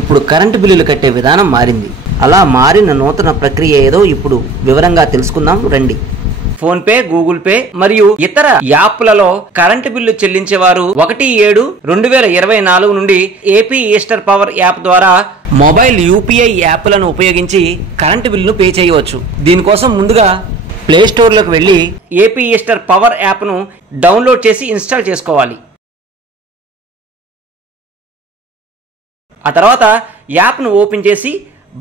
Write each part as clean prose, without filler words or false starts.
ఇప్పుడు కరెంటు బిల్లులు కట్టే విధానం మారింది. అలా మారిన నూతన ప్రక్రియ ఏదో ఇప్పుడు వివరంగా తెలుసుకుందాం రండి. ఫోన్ పే, గూగుల్ పే మరియు ఇతర యాప్లలో కరెంటు బిల్లు చెల్లించేవారు 1/7/2024 నుండి ఏపీ ఈస్టర్ పవర్ యాప్ ద్వారా మొబైల్ యూపీఐ యాప్లను ఉపయోగించి కరెంటు బిల్లును పే చేయవచ్చు. దీనికోసం ముందుగా ప్లే స్టోర్లోకి వెళ్ళి ఏపీ ఈస్టర్ పవర్ యాప్ను డౌన్లోడ్ చేసి ఇన్స్టాల్ చేసుకోవాలి. ఆ తర్వాత యాప్ను ఓపెన్ చేసి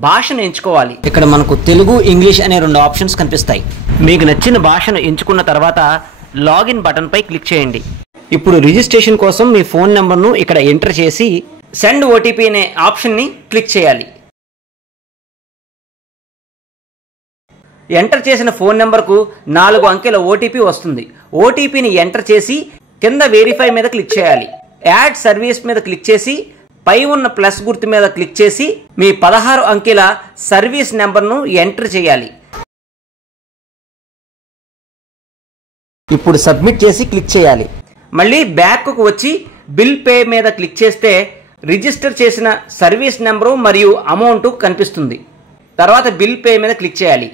భాషను ఎంచుకోవాలి. ఇక్కడ మనకు తెలుగు, ఇంగ్లీష్ అనే 2 ఆప్షన్స్ కనిపిస్తాయి. మీకు నచ్చిన భాషను ఎంచుకున్న తర్వాత లాగిన్ బటన్ పై క్లిక్ చేయండి. ఇప్పుడు రిజిస్ట్రేషన్ కోసం మీ ఫోన్ నెంబర్ను ఇక్కడ ఎంటర్ చేసి సెండ్ ఓటీపీ అనే ఆప్షన్ని క్లిక్ చేయాలి. ఎంటర్ చేసిన ఫోన్ నెంబర్కు 4 అంకెల ఓటీపీ వస్తుంది. ఓటీపీని ఎంటర్ చేసి కింద వెరిఫై మీద క్లిక్ చేయాలి. యాడ్ సర్వీస్ మీద క్లిక్ చేసి పై ఉన్న ప్లస్ గుర్తు మీద క్లిక్ చేసి మీ 16 అంకెల సర్వీస్ నెంబర్ను ఎంటర్ చేయాలి. ఇప్పుడు సబ్మిట్ చేసి క్లిక్ చేయాలి. మళ్ళీ బ్యాక్కు వచ్చి బిల్ పే మీద క్లిక్ చేస్తే రిజిస్టర్ చేసిన సర్వీస్ నెంబరు మరియు అమౌంట్ కనిపిస్తుంది. తర్వాత బిల్ పే మీద క్లిక్ చేయాలి.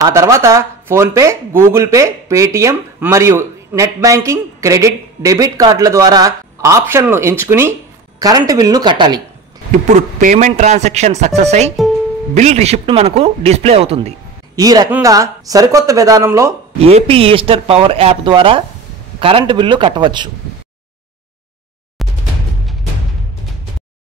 ఆ తర్వాత ఫోన్పే, గూగుల్ పే, పేటిఎం మరియు నెట్ బ్యాంకింగ్, క్రెడిట్, డెబిట్ కార్డుల ద్వారా ఆప్షన్ను ఎంచుకుని కరెంటు బిల్లును కట్టాలి. ఇప్పుడు పేమెంట్ ట్రాన్సాక్షన్ సక్సెస్ అయి బిల్ రిసిప్ట్ మనకు డిస్ప్లే అవుతుంది. ఈ రకంగా సరికొత్త విధానంలో ఏపీ ఈస్టర్ పవర్ యాప్ ద్వారా కరెంటు బిల్లు కట్టవచ్చు.